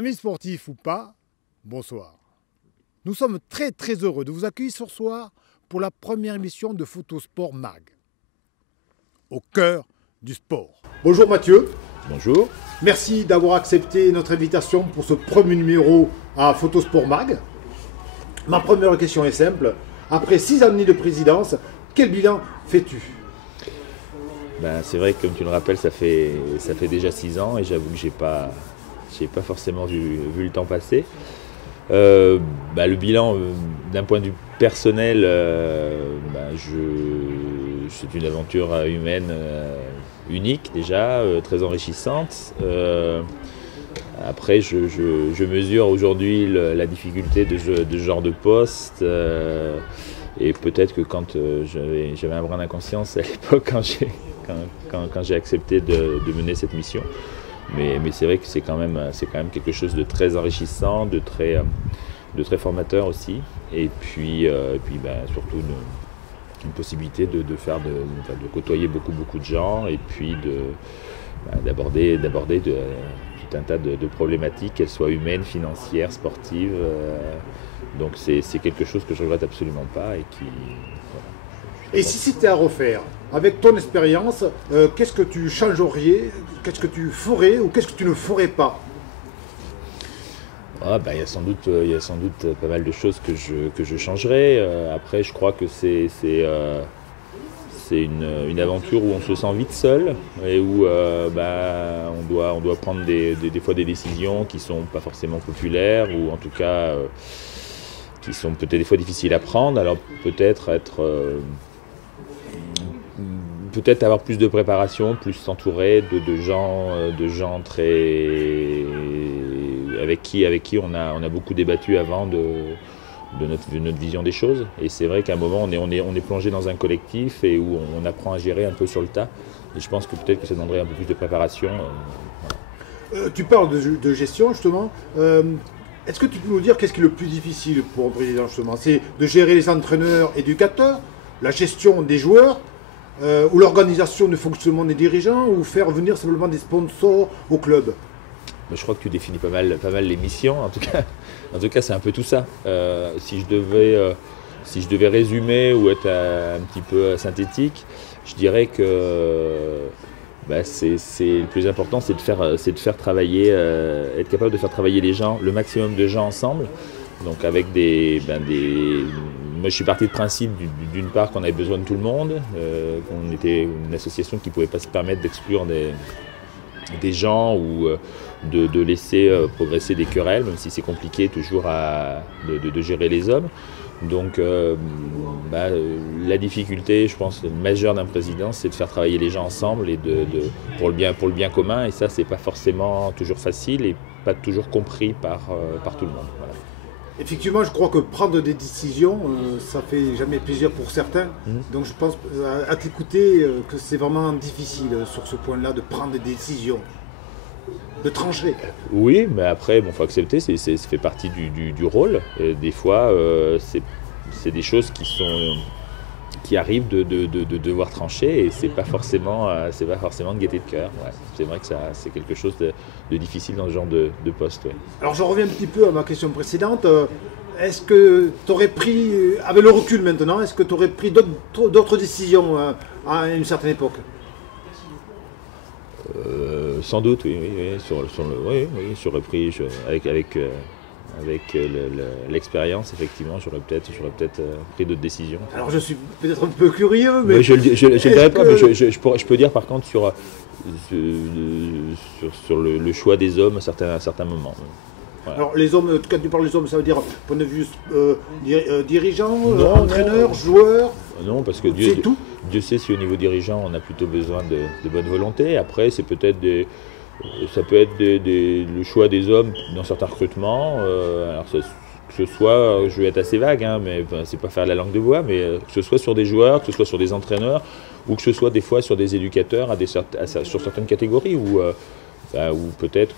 Amis sportifs ou pas, bonsoir. Nous sommes très heureux de vous accueillir ce soir pour la première émission de Photosport Mag, au cœur du sport. Bonjour Mathieu. Bonjour. Merci d'avoir accepté notre invitation pour ce premier numéro à Photosport Mag. Ma première question est simple. Après 6 années de présidence, quel bilan fais-tu? C'est vrai que comme tu le rappelles, ça fait déjà 6 ans et j'avoue que j'ai pas forcément vu le temps passer. Le bilan, d'un point de vue personnel, c'est une aventure humaine unique déjà, très enrichissante. Après, je mesure aujourd'hui la difficulté de ce genre de poste. Et peut-être que quand j'avais un brin d'inconscience à l'époque quand j'ai accepté de mener cette mission. Mais c'est vrai que c'est quand même quelque chose de très enrichissant, de très formateur aussi. Et puis surtout une possibilité de côtoyer beaucoup de gens et puis d'aborder tout un tas de problématiques, qu'elles soient humaines, financières, sportives. Donc c'est quelque chose que je ne regrette absolument pas et qui... Voilà. Et si c'était à refaire, avec ton expérience, qu'est-ce que tu changerais, qu'est-ce que tu ferais ou qu'est-ce que tu ne ferais pas? Il y a sans doute pas mal de choses que je changerais. Après, je crois que c'est une aventure où on se sent vite seul et où on doit prendre des fois des décisions qui ne sont pas forcément populaires ou en tout cas qui sont peut-être des fois difficiles à prendre. Alors peut-être avoir plus de préparation, plus s'entourer de gens très avec qui on a beaucoup débattu avant de notre vision des choses. Et c'est vrai qu'à un moment on est plongé dans un collectif et où on apprend à gérer un peu sur le tas. Et je pense que peut-être que ça demanderait un peu plus de préparation. Tu parles de gestion justement. Est-ce que tu peux nous dire qu'est-ce qui est le plus difficile pour un président justement? C'est de gérer les entraîneurs, éducateurs, la gestion des joueurs, ou l'organisation du fonctionnement des dirigeants, ou faire venir simplement des sponsors au club? Je crois que tu définis pas mal les missions. En tout cas, c'est un peu tout ça. Si je devais résumer ou être un petit peu synthétique, je dirais que le plus important, c'est de faire travailler, être capable de faire travailler les gens, le maximum de gens ensemble. Donc avec moi je suis parti de principe d'une part qu'on avait besoin de tout le monde, qu'on était une association qui ne pouvait pas se permettre d'exclure des gens ou de laisser progresser des querelles, même si c'est compliqué toujours de gérer les hommes. Donc la difficulté, je pense, majeure d'un président, c'est de faire travailler les gens ensemble et pour le bien commun. Et ça, c'est pas forcément toujours facile et pas toujours compris par tout le monde. Voilà. Effectivement, je crois que prendre des décisions, ça fait jamais plaisir pour certains. Donc je pense à t'écouter que c'est vraiment difficile sur ce point-là de prendre des décisions, de trancher. Oui, mais après, faut accepter, ça fait partie du rôle. Et des fois, c'est des choses qui arrivent de devoir trancher et c'est pas forcément de gaieté de cœur. Ouais. C'est vrai que c'est quelque chose de difficile dans ce genre de poste. Ouais. Alors je reviens un petit peu à ma question précédente. Est-ce que tu aurais pris, avec le recul maintenant, est-ce que tu aurais pris d'autres décisions à une certaine époque? Sans doute, oui. J'aurais pris avec l'expérience, effectivement, j'aurais peut-être pris d'autres décisions. Alors je suis peut-être un peu curieux, mais... Je ne le dirais pas, mais je peux dire par contre sur le choix des hommes à certains moments. Voilà. Alors les hommes, quand tu parles des hommes, ça veut dire point de vue dirigeant, entraîneur, joueur? Non, parce que Dieu sait si au niveau dirigeant on a plutôt besoin de bonne volonté. Après, ça peut être le choix des hommes dans certains recrutements. Alors que ce soit, je vais être assez vague, mais c'est pas faire la langue de bois, mais que ce soit sur des joueurs, que ce soit sur des entraîneurs, ou que ce soit des fois sur des éducateurs sur certaines catégories, où peut-être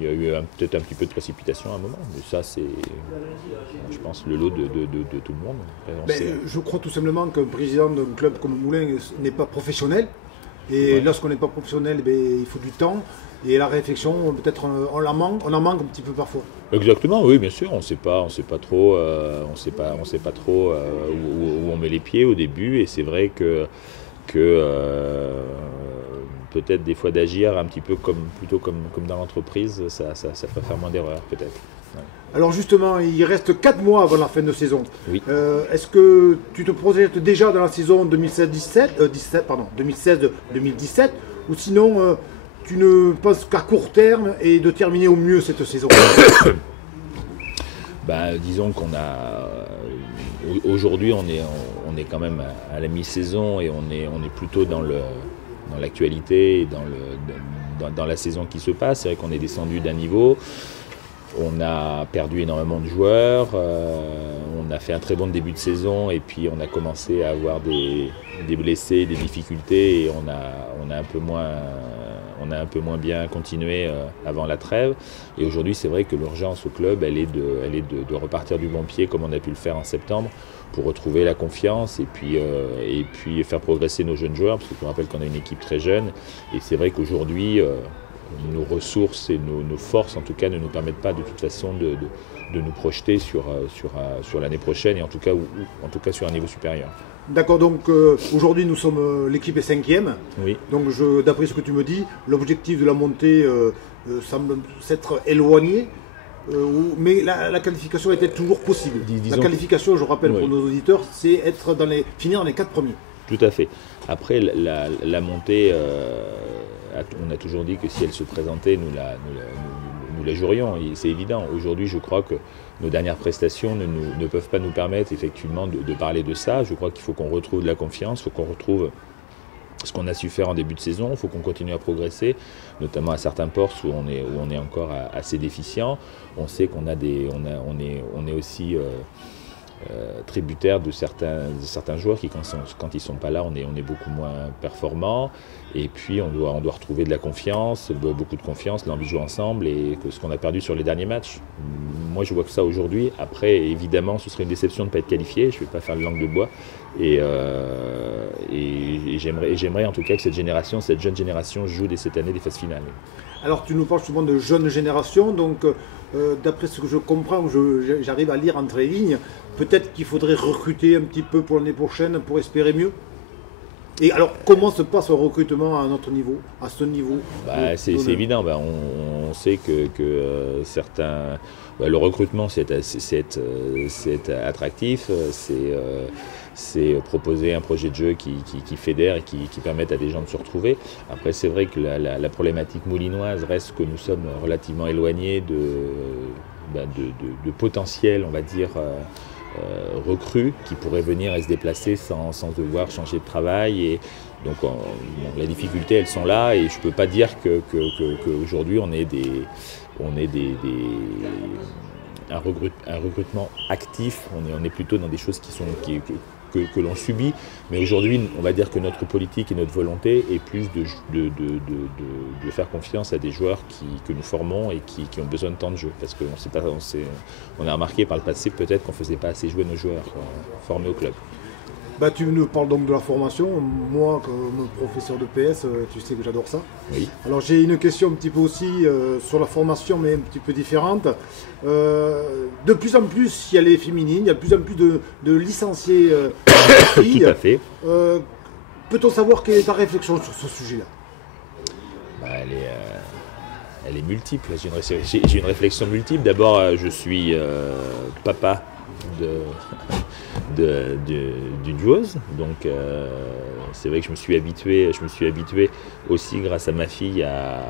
il y a eu peut-être un petit peu de précipitation à un moment, mais ça c'est, je pense, le lot de tout le monde. Je crois tout simplement qu'un président d'un club comme Moulins n'est pas professionnel. Et Ouais. lorsqu'on n'est pas professionnel, eh bien, il faut du temps. Et la réflexion, peut-être on en manque un petit peu parfois. Exactement, oui, bien sûr. On ne sait pas trop, où on met les pieds au début. Et c'est vrai que peut-être des fois d'agir un petit peu plutôt comme dans l'entreprise, ça peut faire moins d'erreurs peut-être. Ouais. Alors justement, il reste 4 mois avant la fin de saison. Oui. Est-ce que tu te projettes déjà dans la saison 2016-2017 ou sinon tu ne penses qu'à court terme et de terminer au mieux cette saison? Disons qu'on a aujourd'hui on est quand même à la mi-saison et on est plutôt dans l'actualité et dans la saison qui se passe. C'est vrai qu'on est descendu d'un niveau. On a perdu énormément de joueurs, on a fait un très bon début de saison et puis on a commencé à avoir des blessés, des difficultés et on a un peu moins bien continué avant la trêve. Et aujourd'hui, c'est vrai que l'urgence au club, elle est de repartir du bon pied comme on a pu le faire en septembre pour retrouver la confiance et puis faire progresser nos jeunes joueurs, parce que je me rappelle qu'on a une équipe très jeune et c'est vrai qu'aujourd'hui, nos ressources et nos forces en tout cas ne nous permettent pas de toute façon de nous projeter sur l'année prochaine et en tout cas sur un niveau supérieur. D'accord, donc aujourd'hui nous sommes, l'équipe est 5e. Oui. Donc d'après ce que tu me dis, l'objectif de la montée semble s'être éloigné. Mais la qualification était toujours possible. La qualification, je rappelle pour nos auditeurs, c'est finir dans les 4 premiers. Tout à fait. Après, la montée, on a toujours dit que si elle se présentait, nous la jouerions. C'est évident. Aujourd'hui, je crois que nos dernières prestations ne peuvent pas nous permettre effectivement de parler de ça. Je crois qu'il faut qu'on retrouve de la confiance, il faut qu'on retrouve ce qu'on a su faire en début de saison. Il faut qu'on continue à progresser, notamment à certains postes où on est encore assez déficient. On sait qu'on a on est aussi tributaire de certains joueurs qui, quand ils ne sont pas là, on est beaucoup moins performants. Et puis on doit retrouver de la confiance, beaucoup de confiance, l'envie de jouer ensemble et ce qu'on a perdu sur les derniers matchs. Moi je vois que ça aujourd'hui. Après évidemment ce serait une déception de ne pas être qualifié, je ne vais pas faire le langue de bois. Et j'aimerais en tout cas que cette jeune génération joue dès cette année des phases finales. Alors tu nous parles souvent de jeune génération, donc d'après ce que je comprends, j'arrive à lire entre les lignes, peut-être qu'il faudrait recruter un petit peu pour l'année prochaine pour espérer mieux. Et alors comment se passe le recrutement à notre niveau, à ce niveau? C'est évident, on sait que certains... le recrutement c'est attractif, c'est proposer un projet de jeu qui fédère et qui permette à des gens de se retrouver. Après c'est vrai que la problématique moulinoise reste que nous sommes relativement éloignés de potentiel, on va dire, recrues qui pourraient venir et se déplacer sans devoir changer de travail. Et donc la difficulté, elles sont là et je ne peux pas dire qu'aujourd'hui on ait un recrutement actif. On est plutôt dans des choses que l'on subit, mais aujourd'hui on va dire que notre politique et notre volonté est plus de faire confiance à des joueurs que nous formons et qui ont besoin de temps de jeu, parce qu'on a remarqué par le passé peut-être qu'on ne faisait pas assez jouer nos joueurs formés au club. Tu nous parles donc de la formation. Moi, comme professeur de PS, tu sais que j'adore ça. Oui. Alors j'ai une question un petit peu aussi sur la formation, mais un petit peu différente. De plus en plus, il y a les féminines, il y a de plus en plus de licenciés filles. Tout à fait. Peut-on savoir quelle est ta réflexion sur ce sujet-là? Elle est multiple. J'ai une réflexion multiple. D'abord, je suis papa d'une joueuse, donc c'est vrai que je me suis habitué aussi grâce à ma fille à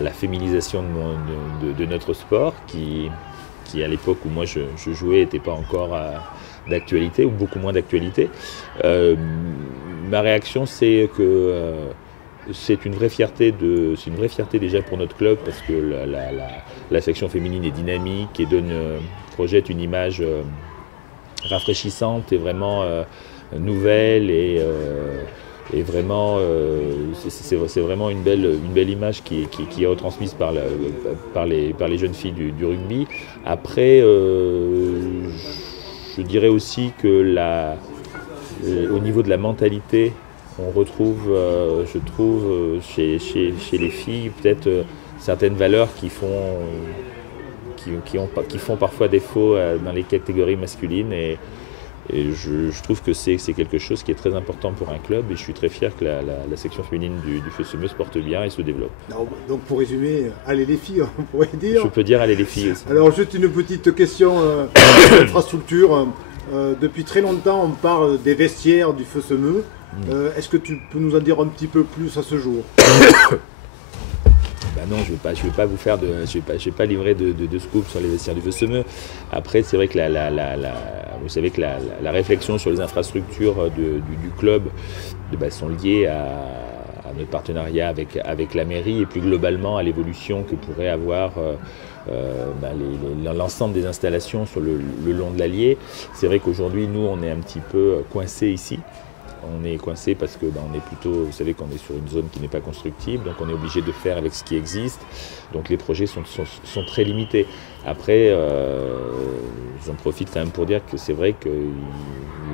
la féminisation de notre sport qui à l'époque où moi je jouais n'était pas encore d'actualité ou beaucoup moins d'actualité. Ma réaction c'est que c'est une vraie fierté déjà pour notre club, parce que la section féminine est dynamique et projette une image rafraîchissante et vraiment nouvelle et vraiment c'est vraiment une belle image qui est retransmise par les jeunes filles du rugby. Après je dirais aussi que au niveau de la mentalité on retrouve, je trouve, chez les filles peut-être certaines valeurs qui font parfois défaut dans les catégories masculines. Et je trouve que c'est quelque chose qui est très important pour un club, et je suis très fier que la section féminine du Feu-Semeux se porte bien et se développe. Donc pour résumer, allez les filles, on pourrait dire. Je peux dire allez les filles aussi. Alors juste une petite question d'infrastructure. Depuis très longtemps, on parle des vestiaires du Feu-Semeux. Est-ce que tu peux nous en dire un petit peu plus à ce jour? Non, je vais pas vous faire je vais pas livrer de scoop sur les vestiaires du Feu-Semeux. Après, c'est vrai que vous savez que la réflexion sur les infrastructures du club sont liées à notre partenariat avec la mairie, et plus globalement à l'évolution que pourrait avoir l'ensemble des installations sur le long de l'Allier. C'est vrai qu'aujourd'hui, nous, on est un petit peu coincés ici. On est coincé parce que on est plutôt, vous savez qu'on est sur une zone qui n'est pas constructible, donc on est obligé de faire avec ce qui existe. Donc les projets sont très limités. Après, j'en profite quand même pour dire que c'est vrai qu'il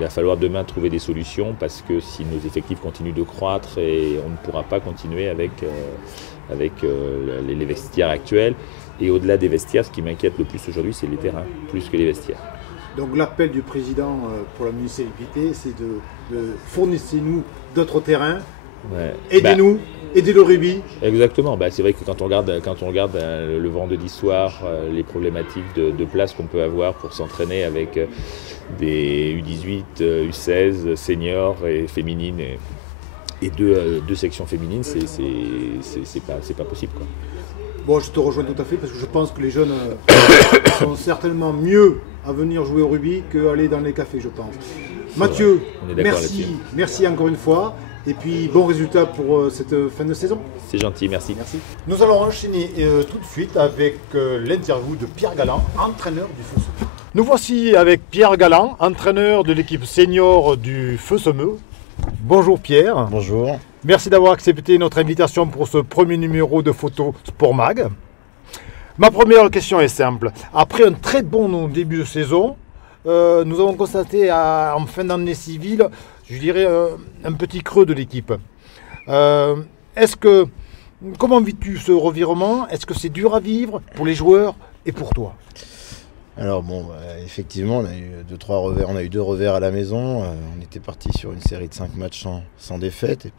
va falloir demain trouver des solutions, parce que si nos effectifs continuent de croître, et on ne pourra pas continuer avec les vestiaires actuels. Et au-delà des vestiaires, ce qui m'inquiète le plus aujourd'hui, c'est les terrains, plus que les vestiaires. Donc l'appel du président pour la municipalité, c'est de fournissez-nous d'autres terrains, aidez-nous, aidez le rugby. Exactement, c'est vrai que quand on regarde le vendredi soir, les problématiques de place qu'on peut avoir pour s'entraîner avec des U18, U16, seniors et féminines, et deux sections féminines, c'est pas possible, quoi. Bon, je te rejoins tout à fait, parce que je pense que les jeunes sont certainement mieux à venir jouer au rugby qu'aller dans les cafés, je pense. Mathieu, merci encore une fois, et puis bon résultat pour cette fin de saison. C'est gentil, merci. Nous allons enchaîner tout de suite avec l'interview de Pierre Galland, entraîneur du Feu-Semeux. Nous voici avec Pierre Galland, entraîneur de l'équipe senior du Feu-Semeux. Bonjour Pierre. Bonjour. Merci d'avoir accepté notre invitation pour ce premier numéro de Photo Sport Mag. Ma première question est simple. Après un très bon début de saison, nous avons constaté en fin d'année civile, je dirais, un petit creux de l'équipe. Comment vis-tu ce revirement? Est-ce que c'est dur à vivre pour les joueurs et pour toi? Alors effectivement, on a eu on a eu 2 revers à la maison. On était parti sur une série de 5 matchs sans défaite, et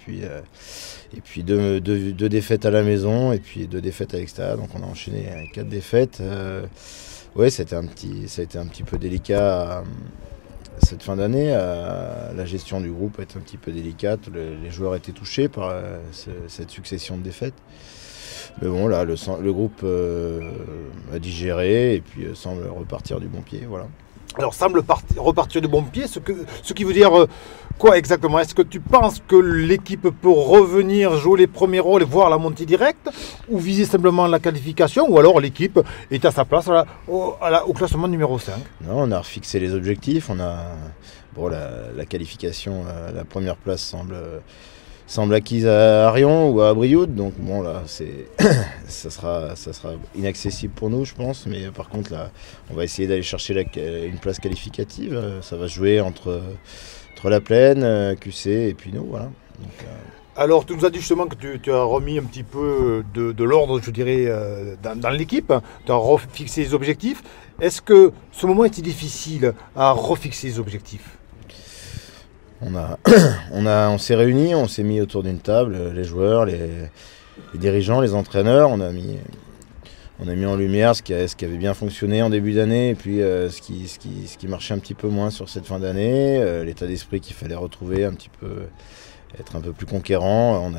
puis 2 défaites à la maison, et puis 2 défaites à l'extérieur. Donc on a enchaîné 4 défaites. Ça a été un petit peu délicat cette fin d'année. La gestion du groupe a été un petit peu délicate. Les joueurs étaient touchés par cette succession de défaites. Mais bon, là, le groupe a digéré, et puis semble repartir du bon pied. Voilà. Alors, semble repartir du bon pied, ce qui veut dire quoi exactement? Est-ce que tu penses que l'équipe peut revenir jouer les premiers rôles et voir la montée directe, ou viser simplement la qualification, ou alors l'équipe est à sa place au classement numéro 5? Non, on a refixé les objectifs. La qualification, la première place semble acquise à Arion ou à Brioude, donc bon là ça sera inaccessible pour nous, je pense, mais par contre là on va essayer d'aller chercher une place qualificative. Ça va se jouer entre la Plaine, QC et puis nous, voilà. Donc, alors tu nous as dit justement que tu as remis un petit peu de l'ordre, je dirais, dans l'équipe, tu as refixé les objectifs. Est-ce que ce moment était difficile à refixer les objectifs? On s'est réunis, on s'est mis autour d'une table, les joueurs, les dirigeants, les entraîneurs. On a mis en lumière ce qui avait bien fonctionné en début d'année, et puis ce qui marchait un petit peu moins sur cette fin d'année, l'état d'esprit qu'il fallait retrouver, un petit peu, être un peu plus conquérant. On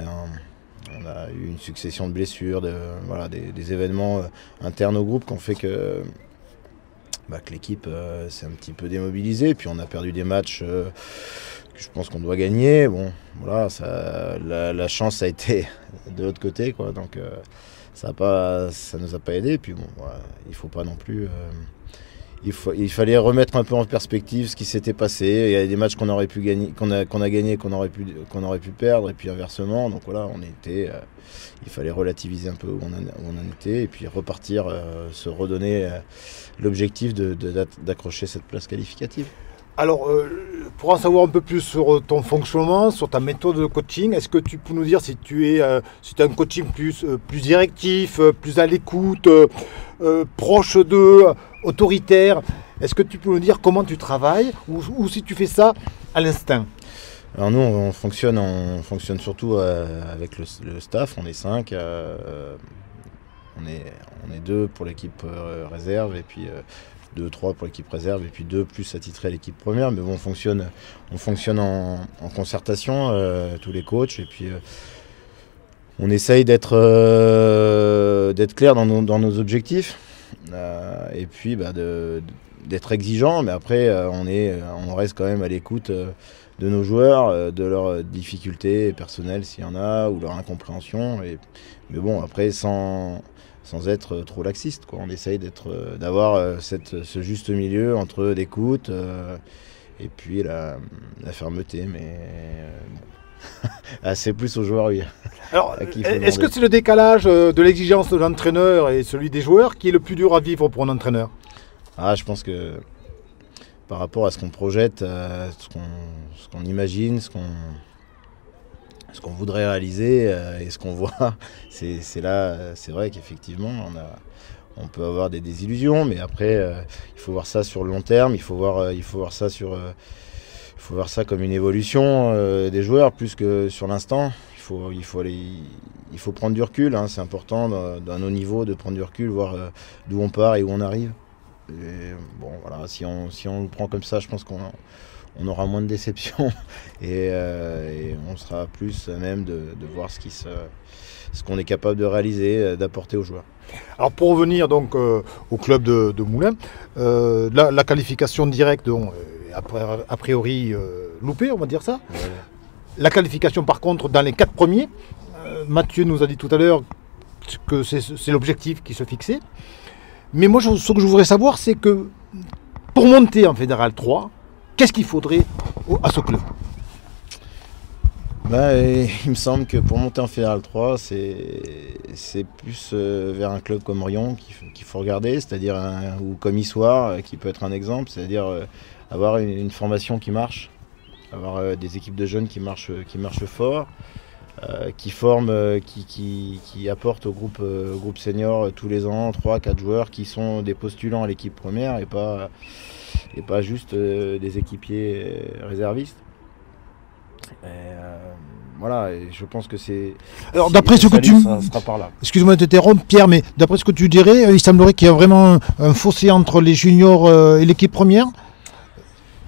a eu une succession de blessures, des événements internes au groupe qui ont fait que l'équipe s'est un petit peu démobilisée, et puis on a perdu des matchs que je pense qu'on doit gagner. Bon, voilà, la chance a été de l'autre côté, quoi. Donc ça nous a pas aidé. Puis bon, voilà, il faut pas non plus. Il fallait remettre un peu en perspective ce qui s'était passé. Il y a des matchs qu'on aurait pu gagner, qu'on a gagné, qu'on aurait pu perdre, et puis inversement. Donc voilà, il fallait relativiser un peu où on en était, et puis repartir, se redonner l'objectif d'accrocher cette place qualificative. Alors, pour en savoir un peu plus sur ton fonctionnement, sur ta méthode de coaching, est-ce que tu peux nous dire si tu es si un coaching plus directif, plus à l'écoute, proche d'eux, autoritaire? Est-ce que tu peux nous dire comment tu travailles ou si tu fais ça à l'instinct? Alors nous, on fonctionne surtout avec le staff, on est 5. On est 2 pour l'équipe réserve, et puis 2, 3 pour l'équipe réserve, et puis 2 plus attitrés à l'équipe première. Mais bon, on fonctionne en concertation, tous les coachs, et puis on essaye d'être clair dans nos objectifs, et puis d'être exigeant, mais après on reste quand même à l'écoute de nos joueurs, de leurs difficultés personnelles s'il y en a, ou leur incompréhension. Mais bon, après sans être trop laxiste, quoi. On essaye d'avoir ce juste milieu entre l'écoute et puis la fermeté, mais c'est plus aux joueurs. Alors, est-ce que c'est le décalage de l'exigence de l'entraîneur et celui des joueurs qui est le plus dur à vivre pour un entraîneur? Je pense que par rapport à ce qu'on projette, ce qu'on imagine, ce qu'on voudrait réaliser et ce qu'on voit, c'est vrai qu'effectivement on peut avoir des désillusions, mais après il faut voir ça sur le long terme, il faut voir ça comme une évolution des joueurs plus que sur l'instant. Il faut prendre du recul, hein. C'est important dans nos niveaux de prendre du recul, voir d'où on part et où on arrive. Et bon, voilà, si on le prend comme ça, je pense qu'on aura moins de déception et on sera plus à même de voir ce qu'on est capable de réaliser, d'apporter aux joueurs. Alors pour revenir donc au club de Moulins, la qualification directe a priori loupée, on va dire ça. Ouais. La qualification par contre dans les 4 premiers, Mathieu nous a dit tout à l'heure que c'est l'objectif qui se fixait. Mais moi, ce que je voudrais savoir, c'est que pour monter en Fédéral 3, qu'est-ce qu'il faudrait à ce club? Il me semble que pour monter en Fédéral 3, c'est plus vers un club comme Riom qu'il faut regarder, c'est-à-dire ou comme Issoire, qui peut être un exemple, c'est-à-dire avoir une formation qui marche, avoir des équipes de jeunes qui marchent fort, qui forment, qui apportent au groupe senior tous les ans 3-4 joueurs qui sont des postulants à l'équipe première et pas juste des équipiers réservistes. Voilà, et je pense que c'est... Alors d'après ce que tu... Ça sera par là. Excuse-moi de t'interrompre, Pierre, mais d'après ce que tu dirais, il semblerait qu'il y a vraiment un fossé entre les juniors et l'équipe première.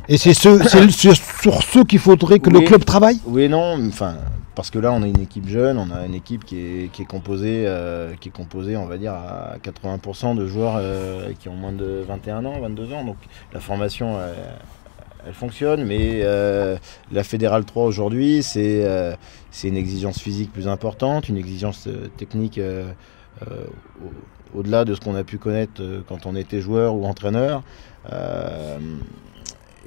Et c'est sur ceux qu'il faudrait que le club travaille? Oui et non, parce que là on a une équipe jeune, on a une équipe qui est composée, on va dire, à 80% de joueurs qui ont moins de 21 ans, 22 ans. Donc la formation, elle fonctionne, mais la Fédérale 3 aujourd'hui, c'est une exigence physique plus importante, une exigence technique au-delà de ce qu'on a pu connaître quand on était joueur ou entraîneur.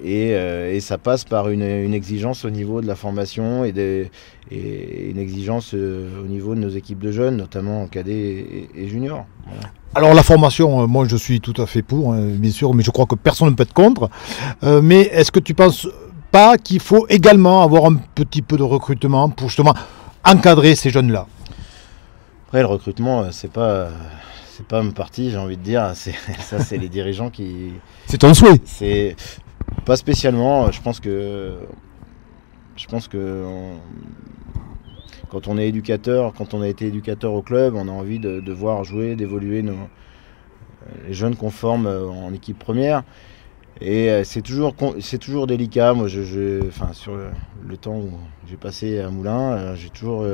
Et ça passe par une exigence au niveau de la formation et une exigence au niveau de nos équipes de jeunes, notamment en cadet et junior. Voilà. Alors la formation, moi je suis tout à fait pour, hein, bien sûr, mais je crois que personne ne peut être contre. Mais est-ce que tu ne penses pas qu'il faut également avoir un petit peu de recrutement pour justement encadrer ces jeunes-là? Après le recrutement, c'est pas ma partie, j'ai envie de dire. Ça c'est les dirigeants qui... C'est ton souhait? C'est... Pas spécialement, je pense que quand on est éducateur, quand on a été éducateur au club, on a envie de voir jouer, d'évoluer les jeunes qu'on forme en équipe première. Et c'est toujours délicat. Moi, sur le temps où j'ai passé à Moulins, j'ai toujours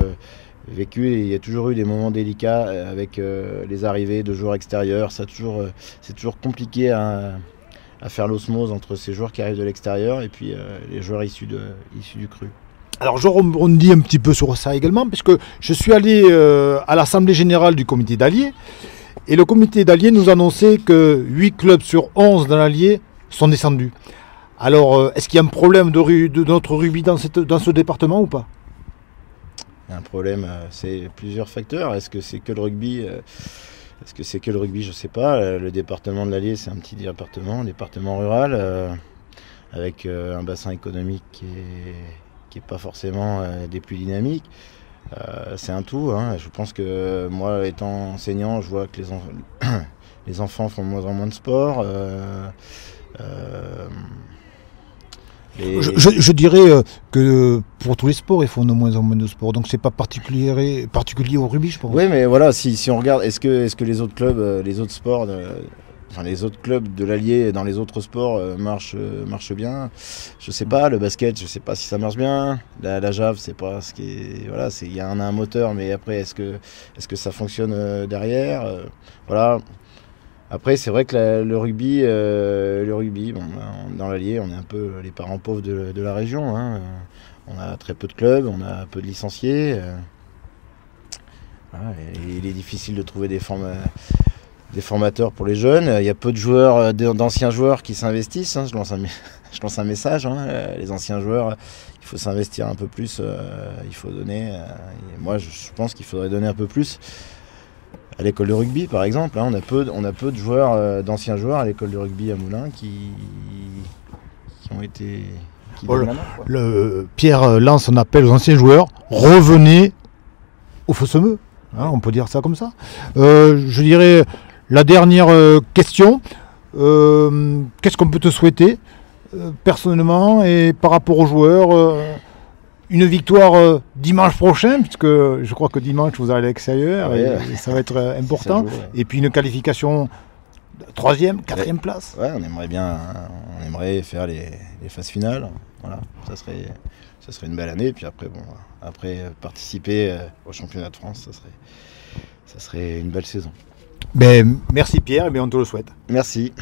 vécu, et il y a toujours eu des moments délicats avec les arrivées de joueurs extérieurs. C'est toujours compliqué à faire l'osmose entre ces joueurs qui arrivent de l'extérieur et puis les joueurs issus du cru. Alors je rebondis un petit peu sur ça également, puisque je suis allé à l'Assemblée Générale du comité d'Allier, et le comité d'Allier nous annonçait que 8 clubs sur 11 dans l'Allier sont descendus. Alors est-ce qu'il y a un problème de notre rugby dans ce département ou pas? Il y a un problème, c'est plusieurs facteurs. Est-ce que c'est que le rugby Je ne sais pas. Le département de l'Allier, c'est un petit département rural, avec un bassin économique qui est pas forcément des plus dynamiques. C'est un tout, hein. Je pense que moi, étant enseignant, je vois que les enfants font de moins en moins de sport. Je dirais que pour tous les sports, ils font de moins en moins de sport. Donc c'est pas particulier au rugby, je pense. Oui, mais voilà, si on regarde, est-ce que les autres clubs, les autres sports, les autres clubs de l'Allier dans les autres sports marchent bien? Je sais pas. Le basket, je sais pas si ça marche bien. La Jave, c'est pas ce qui est. Voilà, il y a un moteur, mais après, est-ce que ça fonctionne derrière? Voilà. Après, c'est vrai que le rugby, bon, dans l'Allier, on est un peu les parents pauvres de la région, hein. On a très peu de clubs, on a peu de licenciés. Voilà, et il est difficile de trouver des formateurs pour les jeunes. Il y a peu de joueurs, d'anciens joueurs qui s'investissent, hein. Je lance un message, hein. Les anciens joueurs, il faut s'investir un peu plus. Il faut donner. Et moi, je pense qu'il faudrait donner un peu plus. À l'école de rugby, par exemple, hein, on a peu de joueurs, d'anciens joueurs à l'école de rugby à Moulins qui ont été. Pierre lance un appel aux anciens joueurs, revenez au feu semeux, hein, on peut dire ça comme ça. Je dirais la dernière question, qu'est-ce qu'on peut te souhaiter personnellement et par rapport aux joueurs? Une victoire dimanche prochain, puisque je crois que dimanche vous allez à l'extérieur, et ça va être important. Joue, ouais. Et puis une qualification 3e, 4e place. Ouais, on aimerait bien, on aimerait faire les phases finales. Voilà, ça serait une belle année. Puis après, participer au championnat de France, ça serait une belle saison. Merci Pierre, et on te le souhaite. Merci.